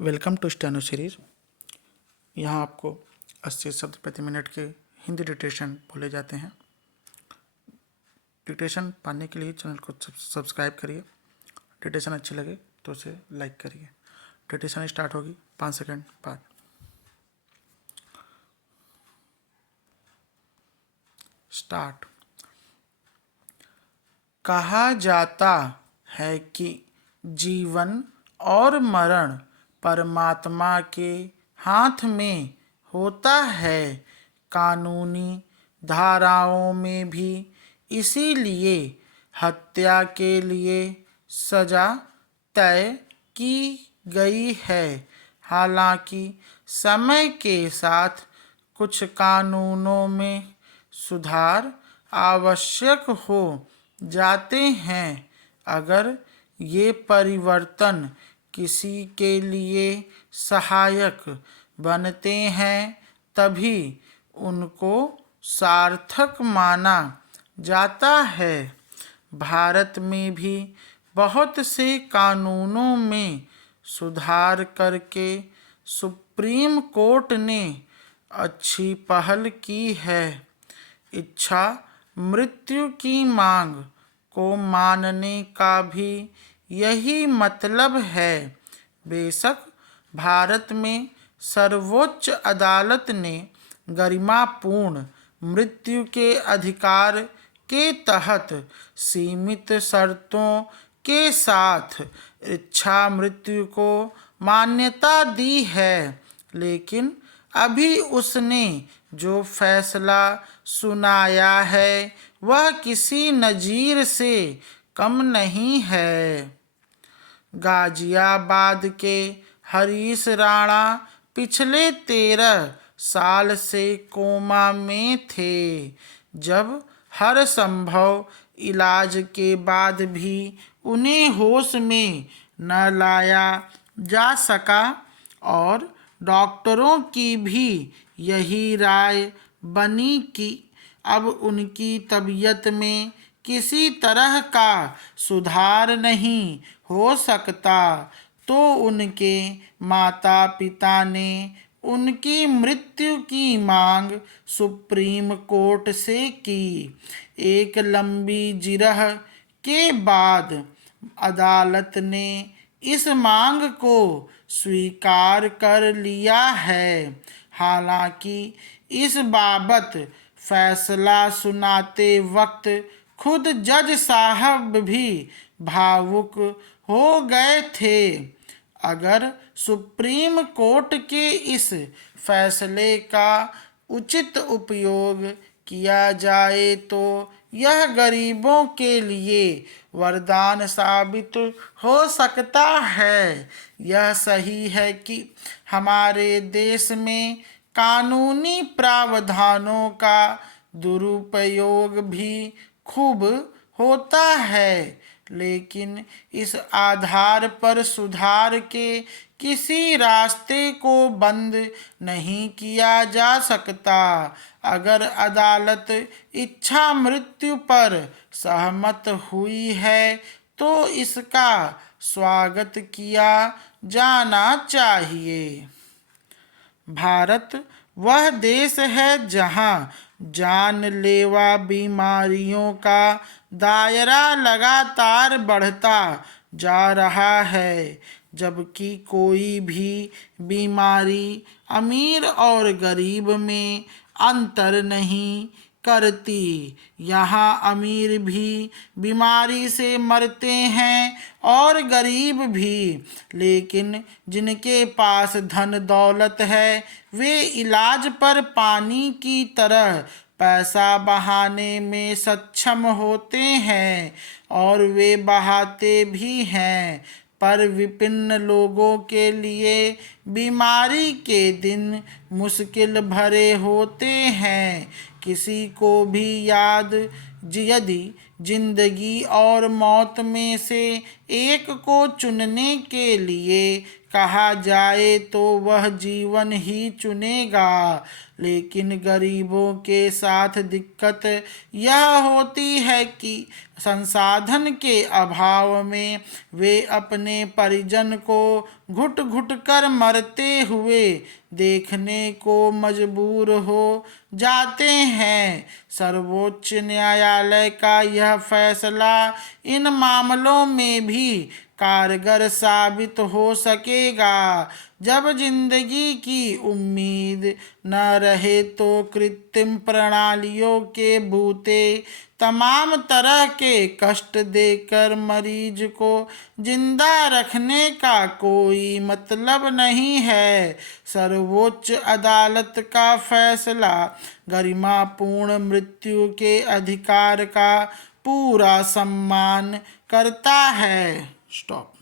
Welcome to steno series. यहाँ आपको 80 शब्द प्रति मिनट के हिंदी डिक्टेशन बोले जाते हैं। डिक्टेशन पाने के लिए चैनल को सब्सक्राइब करिए। डिक्टेशन अच्छी लगे तो उसे लाइक करिए। डिक्टेशन स्टार्ट होगी 5 सेकंड बाद। स्टार्ट। कहा जाता है कि जीवन और मरण परमात्मा के हाथ में होता है। कानूनी धाराओं में भी इसीलिए हत्या के लिए सजा तय की गई है। हालांकि समय के साथ कुछ कानूनों में सुधार आवश्यक हो जाते हैं। अगर ये परिवर्तन किसी के लिए सहायक बनते हैं तभी उनको सार्थक माना जाता है। भारत में भी बहुत से कानूनों में सुधार करके सुप्रीम कोर्ट ने अच्छी पहल की है। इच्छा मृत्यु की मांग को मानने का भी यही मतलब है। बेशक भारत में सर्वोच्च अदालत ने गरिमापूर्ण मृत्यु के अधिकार के तहत सीमित शर्तों के साथ इच्छा मृत्यु को मान्यता दी है, लेकिन अभी उसने जो फैसला सुनाया है वह किसी नज़ीर से कम नहीं है। गाजियाबाद के हरीश राणा पिछले 13 साल से कोमा में थे। जब हर संभव इलाज के बाद भी उन्हें होश में न लाया जा सका और डॉक्टरों की भी यही राय बनी कि अब उनकी तबीयत में किसी तरह का सुधार नहीं हो सकता, तो उनके माता पिता ने उनकी मृत्यु की मांग सुप्रीम कोर्ट से की। एक लंबी जिरह के बाद अदालत ने इस मांग को स्वीकार कर लिया है। हालांकि इस बाबत फैसला सुनाते वक्त खुद जज साहब भी भावुक हो गए थे। अगर सुप्रीम कोर्ट के इस फैसले का उचित उपयोग किया जाए तो यह गरीबों के लिए वरदान साबित हो सकता है। यह सही है कि हमारे देश में कानूनी प्रावधानों का दुरुपयोग भी खूब होता है, लेकिन इस आधार पर सुधार के किसी रास्ते को बंद नहीं किया जा सकता। अगर अदालत इच्छा मृत्यु पर सहमत हुई है तो इसका स्वागत किया जाना चाहिए। भारत वह देश है जहां जानलेवा बीमारियों का दायरा लगातार बढ़ता जा रहा है, जबकि कोई भी बीमारी अमीर और गरीब में अंतर नहीं करती। यहाँ अमीर भी बीमारी से मरते हैं और गरीब भी, लेकिन जिनके पास धन दौलत है वे इलाज पर पानी की तरह पैसा बहाने में सक्षम होते हैं और वे बहाते भी हैं। पर विपिन्न लोगों के लिए बीमारी के दिन मुश्किल भरे होते हैं। किसी को भी यदि जिंदगी और मौत में से एक को चुनने के लिए कहा जाए तो वह जीवन ही चुनेगा, लेकिन गरीबों के साथ दिक्कत यह होती है कि संसाधन के अभाव में वे अपने परिजन को घुट घुट कर मरते हुए देखने को मजबूर हो जाते हैं। सर्वोच्च न्यायालय का यह फैसला इन मामलों में भी कारगर साबित हो सकेगा। जब जिंदगी की उम्मीद न रहे तो कृत्रिम प्रणालियों के बूते तमाम तरह के कष्ट देकर मरीज को जिंदा रखने का कोई मतलब नहीं है। सर्वोच्च अदालत का फैसला गरिमापूर्ण मृत्यु के अधिकार का पूरा सम्मान करता है। स्टॉप।